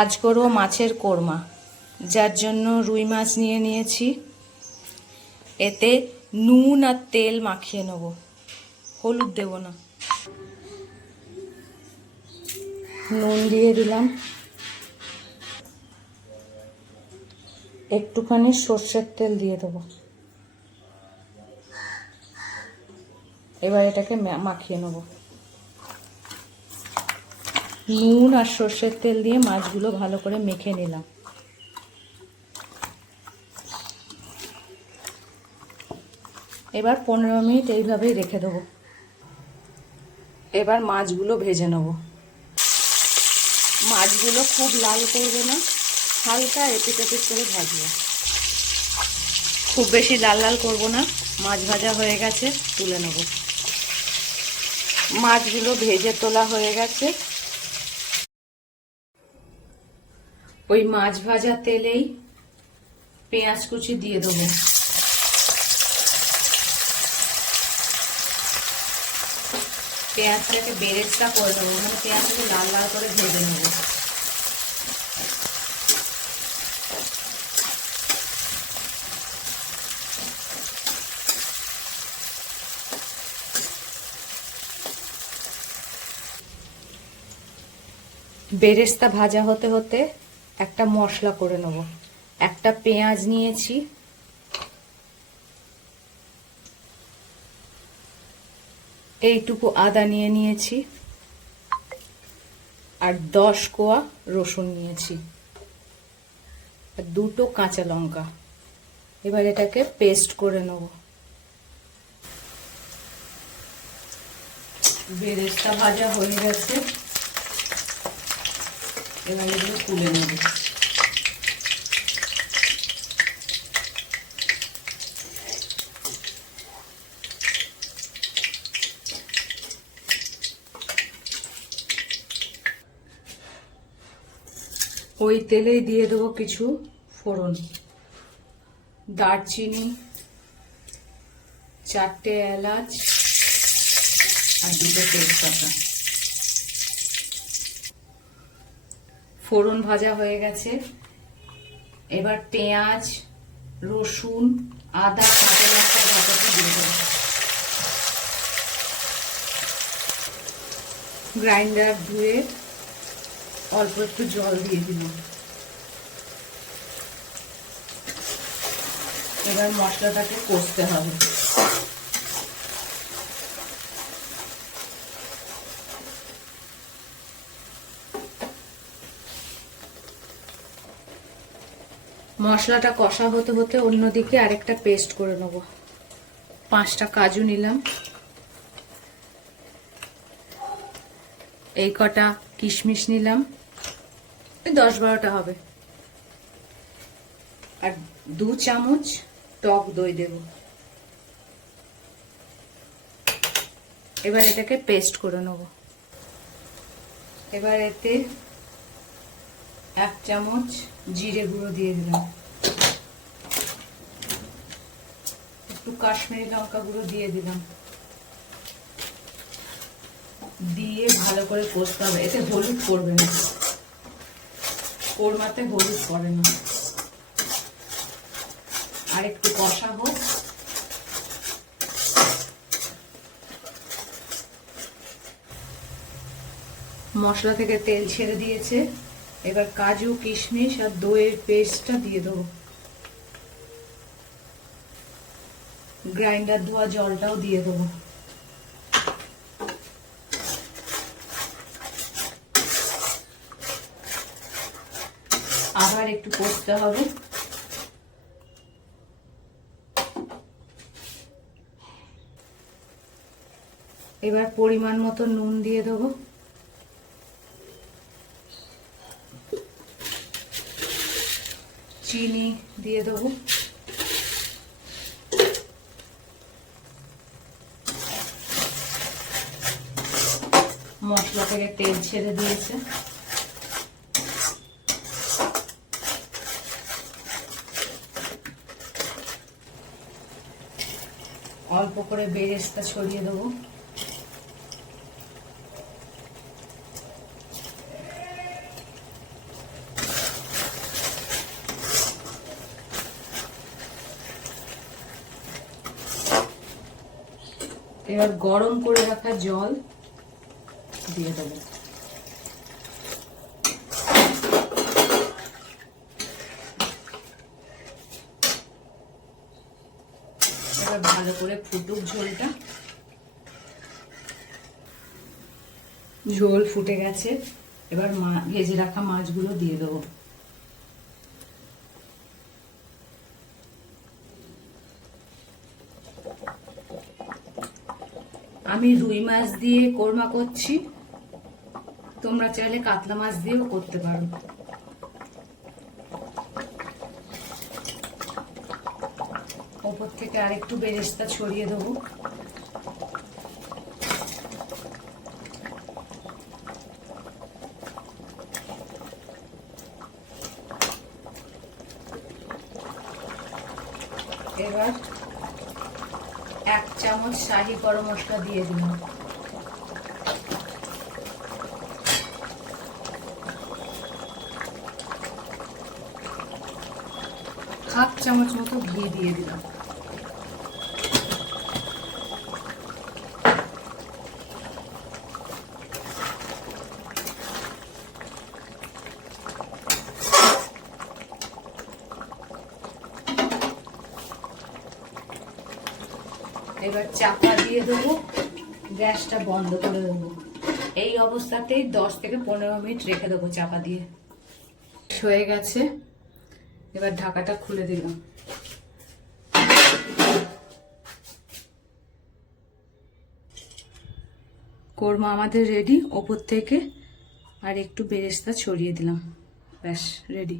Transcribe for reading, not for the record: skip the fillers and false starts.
আজ করব মাছের কোরমা, যার জন্য রুই মাছ নিয়ে নিয়েছি। এতে নুন আর তেল মাখিয়ে নেব, হলুদ দেব না। নুন দিয়ে দিলাম, একটুখানি সর্ষের তেল দিয়ে দেবো। এবার এটাকে মাখিয়ে নেব। নুন আর সর্ষের তেল দিয়ে মাছগুলো ভালো করে মেখে নিলাম। এবার 15 মিনিট এইভাবেই রেখে দেবো। এবার মাছগুলো ভেজে নেব। মাছগুলো খুব লাল করবে না, হালকা এপিট এপিট করে ভাজবো। খুব বেশি লাল লাল করব না। মাছ ভাজা হয়ে গেছে, তুলে নেব। মাছগুলো ভেজে তোলা হয়ে গেছে। ওই মাছ ভাজা তেলেই পেঁয়াজ কুচি দিয়ে দেবো। পেঁয়াজটাকে বেরেস্তা করে নেবো, মানে পেঁয়াজটাকে লাল লাল করে ভেজে নেবো। বেরেস্তা ভাজা হতে হতে একটা মশলা করে নেব। একটা পেঁয়াজ নিয়েছি, এইটুকু আদা নিয়ে নিয়েছি, আর 10 কোয়া রসুন নিয়েছি, আর 2টো কাঁচা লঙ্কা। এবার এটাকে পেস্ট করে নেব। বেরেস্তা ভাজা হয়ে গেছে, এবার এগুলো তুলে নেব। ওই তেলেই দিয়ে দেবো কিছু ফোড়ন। দারচিনি, 4টে এলাচ আর 2টো তেজপাতা। ফোড়ন ভাজা হয়ে গেছে। এবার পেঁয়াজ, রসুন, আদা, কাঁচা লঙ্কা ভাজাটা দিয়ে দেবো। গ্রাইন্ডার ধুয়ে অল্প একটু জল দিয়ে দিলাম। এবার মশলাটাকে কষতে হবে। মশলাটা কষা হতে হতে অন্যদিকে আরেকটা পেস্ট করে নেব। 5টা কাজু নিলাম, এই কটা কিশমিশ নিলাম, 10-12টা হবে, আর 2 চামচ টক দই দেব। এবার এটাকে পেস্ট করে নেব। এবার এতে 1 চামচ জিরে গুঁড়ো দিয়ে দিলাম, একটু কাশ্মীরি লঙ্কা গুঁড়ো দিয়ে দিলাম, দিয়ে ভালো করে কষতে হবে। এতে হলুদ পড়বে না, কোরমাতে হলুদ পড়ে না। আর একটু কষা হোক। মশলা থেকে তেল ছেড়ে দিয়েছে। এবার কাজু, কিশমিশ আর দইয়ের পেস্টটা দিয়ে দেবো। গ্রাইন্ডার ধোয়া জলটাও দিয়ে দেবো। আবার একটু কষতে হবে। এবার পরিমাণ মতো নুন দিয়ে দেবো। চিনি দিয়ে দেবো। মশলা থেকে তেল ছেড়ে দিয়েছে। অল্প করে বেরেস্তা ছড়িয়ে দেবো। এবার গরম করে রাখা জল দিয়ে দেবো। এবার ভালো করে ফুটুক ঝোলটা। ঝোল ফুটে গেছে, এবার ভেজে রাখা মাছগুলো দিয়ে দেবো। আমি রুই মাছ দিয়ে কোরমা করছি, তোমরা চাইলে কাতলা মাছ দিয়েও করতে পারো। ওপর থেকে আরেকটু বেরেস্তা ছড়িয়ে দেবো। এবার 1 চামচ শাহি গরম মশলা দিয়ে দিলাম। হাফ চামচ মতো ঘি দিয়ে দিলাম। এবার চাপা দিয়ে দেবো, গ্যাসটা বন্ধ করে দেবো। এই অবস্থাতেই 10 থেকে 15 মিনিট রেখে দেবো চাপা দিয়ে। হয়ে গেছে, এবার ঢাকাটা খুলে দিলাম। কোরমা আমাদের রেডি। ওপর থেকে আর একটু বেরেস্তা ছড়িয়ে দিলাম, ব্যাস রেডি।